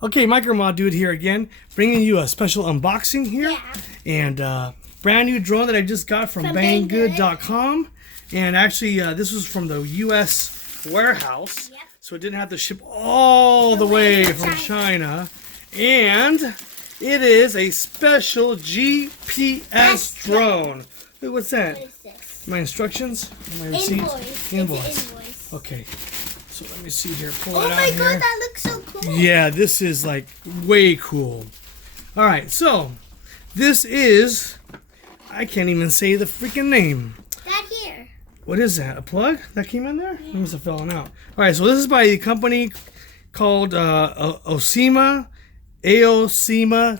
Okay, Micromod Dude here again, bringing you a special unboxing here. Yeah. And brand new drone that I just got from Banggood.com. And actually, this was from the U.S. warehouse. Yep. So it didn't have to ship all the way from China. And it is a special GPS drone. Wait, what's that? What is this? My instructions? My receipt? Invoice. Invoice. It's an invoice. Okay. So let me see here. Pull Oh it out my here. god, that looks so cool. Yeah, this is like way cool. All right, so this is, I can't even say the freaking name. That here. What is that? A plug that came in there? Yeah. It must have fallen out. All right, so this is by a company called Aosenma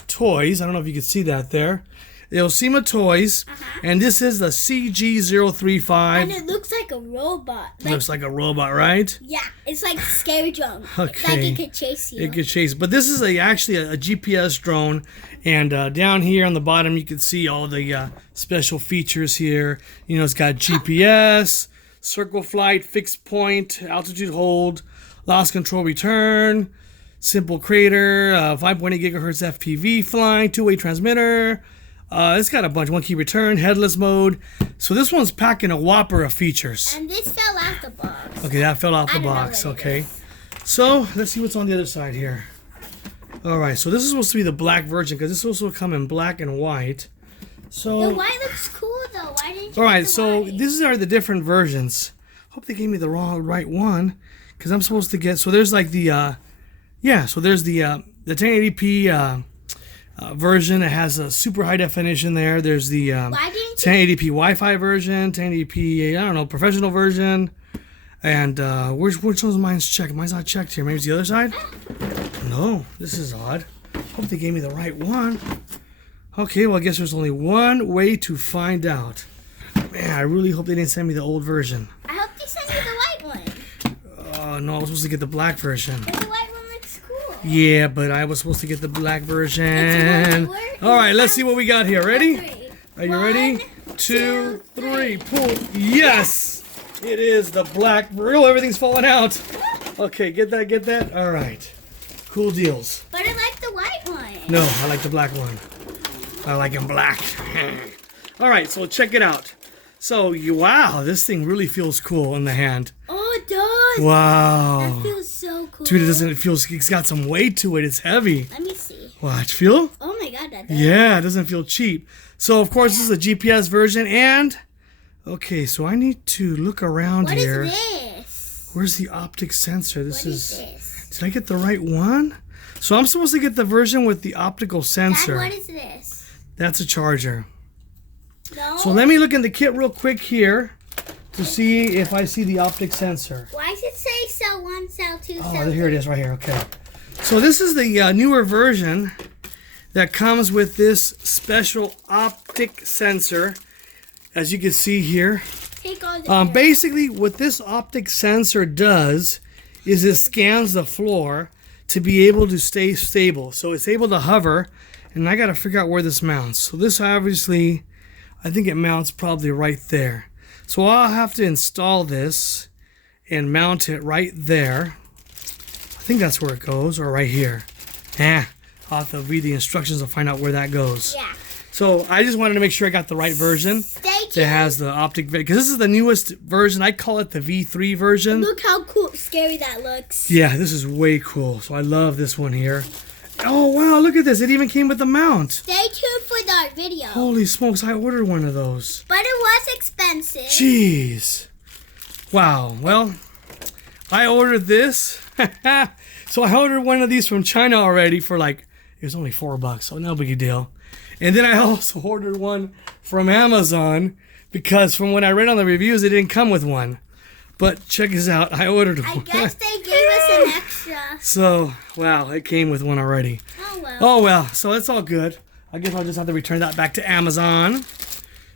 Toys. I don't know if you can see that there. The Aosenma Toys, and this is the CG035. And it looks like a robot. Looks like a robot, right? Yeah, it's like scary drone. Okay. Like it could chase you. It could chase, but this is actually a GPS drone, and down here on the bottom you can see all the special features here. You know, it's got GPS, circle flight, fixed point, altitude hold, loss control return, simple crater, 5.8 gigahertz FPV flying, two-way transmitter. It's got a bunch. One key return, headless mode. So this one's packing a whopper of features. And this fell out the box. Okay, that fell off the box. Okay. So let's see what's on the other side here. All right. So this is supposed to be the black version because this also come in black and white. So. The white looks cool though. Why didn't you? All right. get the So white? these are the different versions. Hope they gave me the right one because I'm supposed to get. So there's like the yeah. So there's the 1080p. Version. It has a super high definition there. There's the 1080p Wi-Fi version, 1080p, I don't know, professional version. And which one's mine's checked? Mine's not checked here. Maybe it's the other side? No, this is odd. Hope they gave me the right one. Okay, well, I guess there's only one way to find out. Man, I really hope they didn't send me the old version. I hope they sent you the white one. Oh, no, I was supposed to get the black version. But the white one looks cool. Yeah, but I was supposed to get the black version. All right, let's see what we got here. Ready? Are you ready? 2, 3, pull. Yes! It is the black. Real, everything's falling out. Okay, get that. All right. Cool deals. But I like the white one. No, I like the black one. I like him black. All right, so check it out. So, wow, this thing really feels cool in the hand. Oh, it does. Wow. That feels so cool. Dude, it's got some weight to it. It's heavy. Let me see. Watch, feel? Oh my god, that does. Yeah, it doesn't feel cheap. So, of course, this is a GPS version. And, okay, so I need to look around here. What is this? Where's the optic sensor? What is this? Did I get the right one? So, I'm supposed to get the version with the optical sensor. Dad, what is this? That's a charger. No. So, let me look in the kit real quick here to see if I see the optic sensor. Why does it say cell 1, cell 2, cell 3? Oh, here it is right here. Okay. So this is the newer version that comes with this special optic sensor, as you can see here. Take all the Basically, what this optic sensor does is it scans the floor to be able to stay stable. So it's able to hover, and I got to figure out where this mounts. So this obviously, I think it mounts probably right there. So I'll have to install this and mount it right there. I think that's where it goes, or right here. I'll have to read the instructions to find out where that goes. Yeah. So I just wanted to make sure I got the right version. Stay tuned. That has the optic, because this is the newest version. I call it the V3 version. Look how cool, scary that looks. Yeah, this is way cool. So I love this one here. Oh, wow, look at this. It even came with the mount. Stay tuned for the video. Holy smokes, I ordered one of those. But it was expensive. Jeez. Wow, well, I ordered this. So I ordered one of these from China already for like, it was only $4, so no big deal. And then I also ordered one from Amazon because from what I read on the reviews, it didn't come with one. But check this out, I ordered one. I guess they gave us an extra. So, wow, it came with one already. Oh well. Oh well, so that's all good. I guess I'll just have to return that back to Amazon.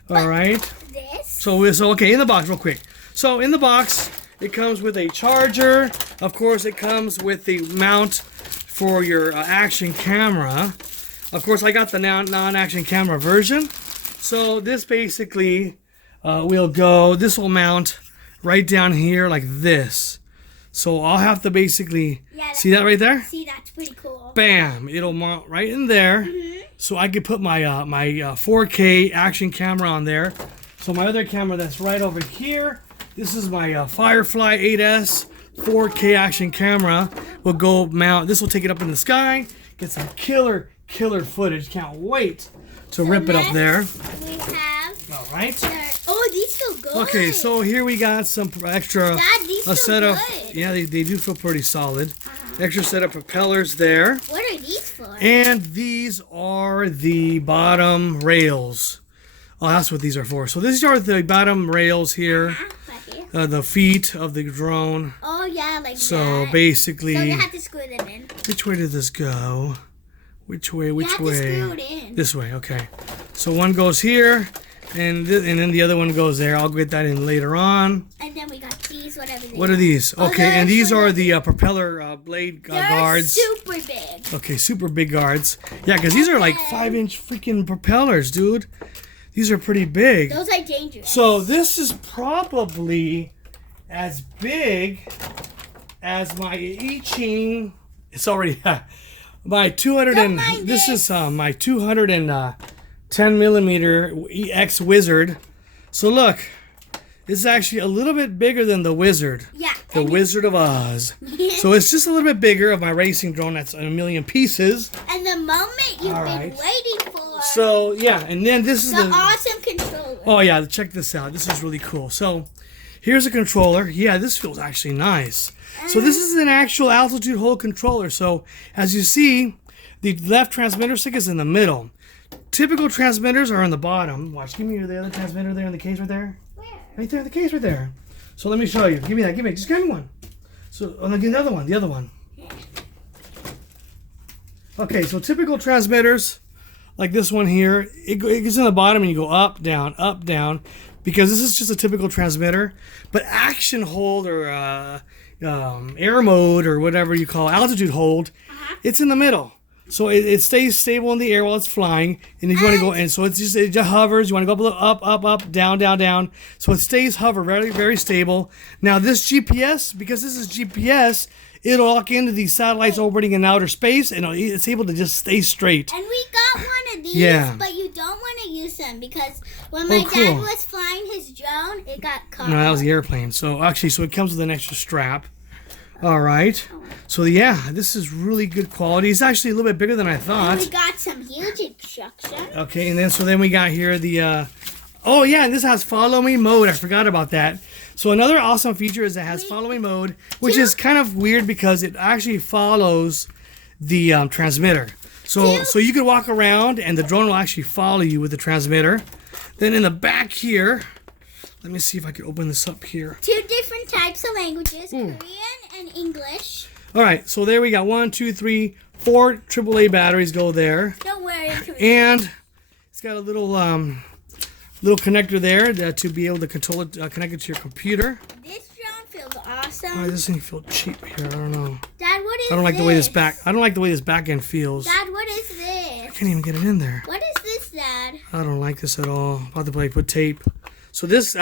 All right. This? So okay, in the box real quick. So in the box, it comes with a charger. Of course, it comes with the mount for your action camera. Of course, I got the non-action camera version. So this basically this will mount right down here like this. So I'll have to basically, see that right there? See, that's pretty cool. bam, it'll mount right in there. So I could put my my 4K action camera on there. So my other camera that's right over here, this is my Firefly 8S 4K action camera. Will go mount. This will take it up in the sky. Get some killer footage. Can't wait to rip it up there. We have. All right. Oh, these feel good. Okay, so here we got some extra Dad, these feel set of. good. Yeah, they do feel pretty solid. Extra set of propellers there. What are these for? And these are the bottom rails. Oh, that's what these are for. So these are the bottom rails here. Right here. The feet of the drone. Oh yeah, like So that. basically, So you have to screw them in. which way did this go? Which way? Which you have way? to screw it in. This way. Okay. So one goes here, and then the other one goes there. I'll get that in later on. And then we got these, whatever they What are these? Oh, Okay, and those these for are the propeller blade They're guards. super big. Okay, super big guards. Yeah, because these are like 5-inch freaking propellers, dude. These are pretty big. Those are dangerous. So this is probably as big as my I-Ching. It's already my 200 Don't and mind this this. is my 210 millimeter X Wizard. So look, it's actually a little bit bigger than the Wizard. Yeah. The Wizard of Oz. So it's just a little bit bigger of my racing drone that's in a million pieces. And the moment you've All been right. waiting for. So yeah, and then this is the awesome controller. Oh yeah, check this out. This is really cool. So here's a controller. Yeah, this feels actually nice. So this is an actual altitude hold controller. So as you see, the left transmitter stick is in the middle. Typical transmitters are on the bottom. Watch, give me the other transmitter there in the case right there. Where? Right there in the case right there. So let me show you. Give me that. Give me. Just grab me one. So I'll get another one. The other one. Okay, so typical transmitters, like this one here, it gets in the bottom and you go up, down, because this is just a typical transmitter. But action hold or air mode or whatever you call altitude hold, it's in the middle. So it stays stable in the air while it's flying, and if you want to go, and so it just hovers. You want to go up, down. So it stays hover, very stable. Now this GPS, because this is GPS, it'll lock into these satellites orbiting in outer space, and it's able to just stay straight. And we got one of these, Yeah. but you don't want to use them because when my cool. dad was flying his drone, it got caught. No, that was the airplane. So actually, so it comes with an extra strap. All right. So yeah, this is really good quality. It's actually a little bit bigger than I And thought. we got some huge instructions. Okay, and then we got here the oh yeah, and this has follow me mode. I forgot about that. So another awesome feature is it has follow me mode, which is kind of weird because it actually follows the transmitter. So you could walk around and the drone will actually follow you with the transmitter. Then in the back here, let me see if I can open this up here. 2 different types of languages, Korean and English. All right, so there we got 1, 2, 3, 4 AAA batteries go there, Don't worry, Korean. and it's got a little little connector there to be able to control it, connect it to your computer. This drone feels Oh, awesome. this thing feels cheap here. I don't know. Dad, what is I don't like the way this back. I don't like the way this back end feels. Dad, what is this? I can't even get it in there. What is this, Dad? I don't like this at all. About to put tape. So this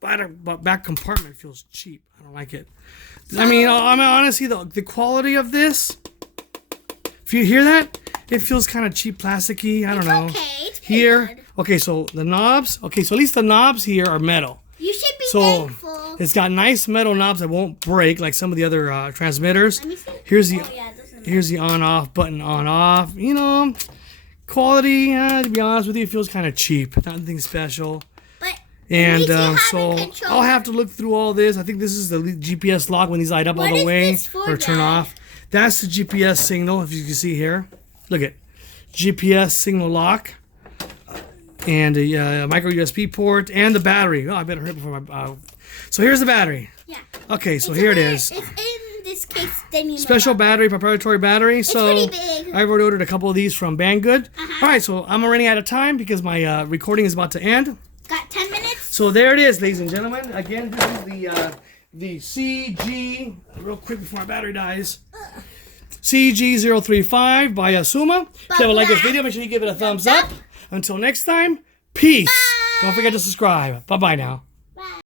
back compartment feels cheap. I don't like it. I mean honestly, the quality of this. If you hear that, it feels kind of cheap, plasticky. I don't know. Okay, it's pretty Here, good. okay, so the knobs. Okay, so at least the knobs here are metal. You should be So thankful. it's got nice metal knobs that won't break like some of the other transmitters. Let me see. Here's the Oh, yeah, it doesn't here's the on-off button, on-off. You know, quality. To be honest with you, it feels kind of cheap. Nothing special. But And least you have a so controller. I'll have to look through all this. I think this is the GPS lock when these light up What all the is way this for, or turn Dad? off. That's the GPS signal. If you can see here, look at GPS signal lock, and a micro USB port and the battery. Oh, I better hurry before my. So here's the battery. yeah. Okay, so It's here it in- is. It's in this case. Then you Special battery, proprietary battery. So pretty big. I've already ordered a couple of these from Banggood. All right, so I'm running out of time because my recording is about to end. Got 10 minutes. So there it is, ladies and gentlemen. Again, this is the CG. Real quick before my battery dies. CG035 by Aosenma. If you like this video, make sure you give it a thumbs up. Until next time, peace. Don't forget to subscribe. Bye bye now.